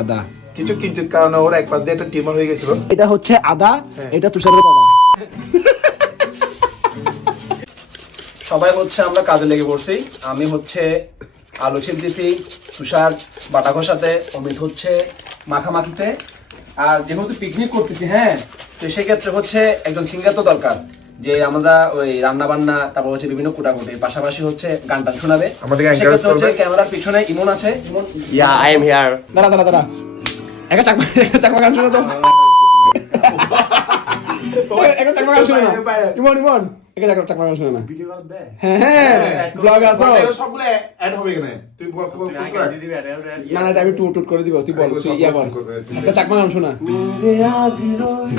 আদা কিছু কিঞ্চিত কারণে ওর এক পাশ দিয়ে একটা টিউমার হয়ে গেছিল। এটা হচ্ছে আদা, এটা তুষারের পাতা। সবাই হচ্ছে আমরা কাজে লেগে পড়ছি। আমি হচ্ছে আলু ছিলতেছি, তুষার বাটা ঘষাতে, অমিত হচ্ছে মাখামাখিতে। আর যেহেতু পিকনিক করতেছি, হ্যাঁ, তো সেক্ষেত্রে হচ্ছে একজন সিঙ্গার তো দরকার, যে আমরা ওই রান্না বান্না, তারপর হচ্ছে বিভিন্ন কুটাকুটি, পাশাপাশি হচ্ছে গান টান শোনাবে। আমাদেরকে এনকারেজ করবে। ক্যামেরার পিছনে ইমন আছে। ইমন, ইয়া আই এম হিয়ার। দাঁড়া একটা চাকমা গান শোনা তো। একটা চাকমা গান শোনা না। ইমন একটা চাকমা গান শোনা না। ভিডিও কল দে। হ্যাঁ ব্লগ আছে। সবগুলো অ্যাড হবে কেন? তুই বল না আমি টুট করে দিব, তুই বল, তুই ইয়া বল, একটা চাকমা গান শোনা।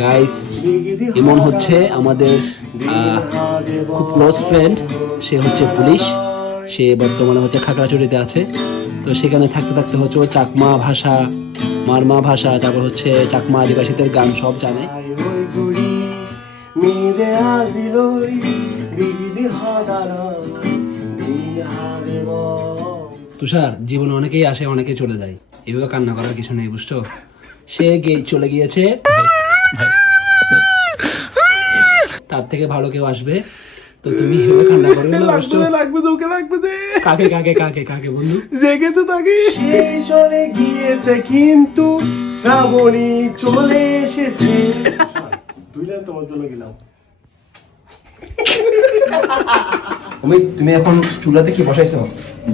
গাইস, ইমন হচ্ছে আমাদের খুব ক্লোজ ফ্রেন্ড। সে হচ্ছে পুলিশ, সে বর্তমানে হচ্ছে খাগড়াছড়িতে আছে। তো সেখানে থাকতে থাকতে হচ্ছে ও চাকমা ভাষা, মারমা ভাষা, তারপর হচ্ছে চাকমা আদিবাসীদের গান সব জানে। তুষার, জীবনে অনেকেই আসে, অনেকে চলে যায়, এভাবে কান্না করার কিছু নেই, বুঝছো? সে চলে গিয়েছে, তার থেকে ভালো কেউ আসবে। তো তুমি এভাবে কান্না করবে না, বুঝছো? কাকে কাকে কাকে কাকে বন্ধু জেগেছে তাকে। সে চলে গিয়েছে কিন্তু শ্রাবণী চলে এসেছে। দুই লাইন তোমার জন্য গেলাম। অমিত, তুমি এখন চুলাতে কি বসাইছো?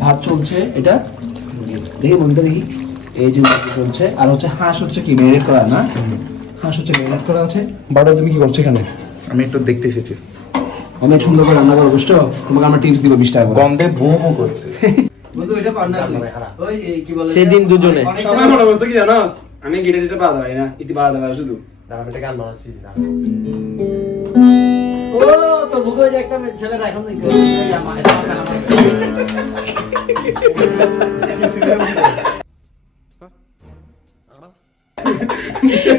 ভাত চলছে, এটা দেখি বন্ধু, দেখি এই যে চলছে। আর হচ্ছে হাঁস হচ্ছে কি ম্যারিনেট করা না? হাঁস হচ্ছে ম্যারিনেট করা আছে। বাবা, তুমি কি করছো এখানে? আমি একটু দেখতে এসেছি। অনেক সুন্দর করে রান্না করো, বুঝছো? তোমাকে আমরা টিপস দিব 20 টাকা করে। গন্ধে ভু ভু করছে। বন্ধু এটা কর না ওই কি বলে সেদিন দুজনে সবাই মনে করছে কি জানোস, আমি গিটার দিতে পারবো না, ইতি পারবো না শুধু। দাঁড়া, এটা গান বানাচ্ছি। ও তো বুকে যে একটা ছেলেরা এখন দেখো আমার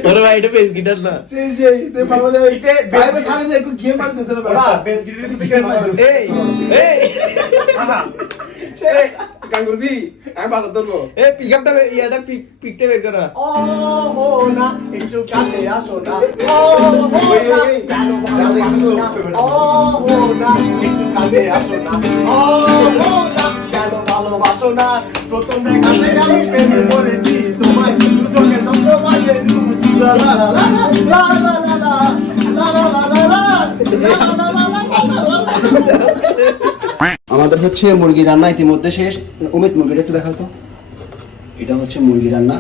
ওরে ভাই, এটা বেস গিটার না। সেই তে বাবা দে তে বাইরে ছাড়ে যায় একটু গিয়ে মারি দেছে না ওরা বেস গিটারের সাথে কেন মারবে? এই এই গান করবি, আমি বাজার ধরবো। এই পিকআপটা ইয়াটা পিকটা বের করা। ও হো না একটু কাছে আসো না। ও হো না কেন ভালোবাসো না। ও হো না একটু কাছে আসো না। ও হো না কেন ভালোবাসো না। প্রথম দেখাতে আমি প্রেমে পড়েছি তোমায়, দুজনে চন্দ্র পাইয়ে লা লা লা লা লা লা লা লা লা লা লা লা লা লা লা লা। আমাদের হচ্ছে মুরগি রান্না ইতিমধ্যে শেষ। অমিত, মুরগিটা একটু দেখাও তো। এটা হচ্ছে মুরগি রান্না।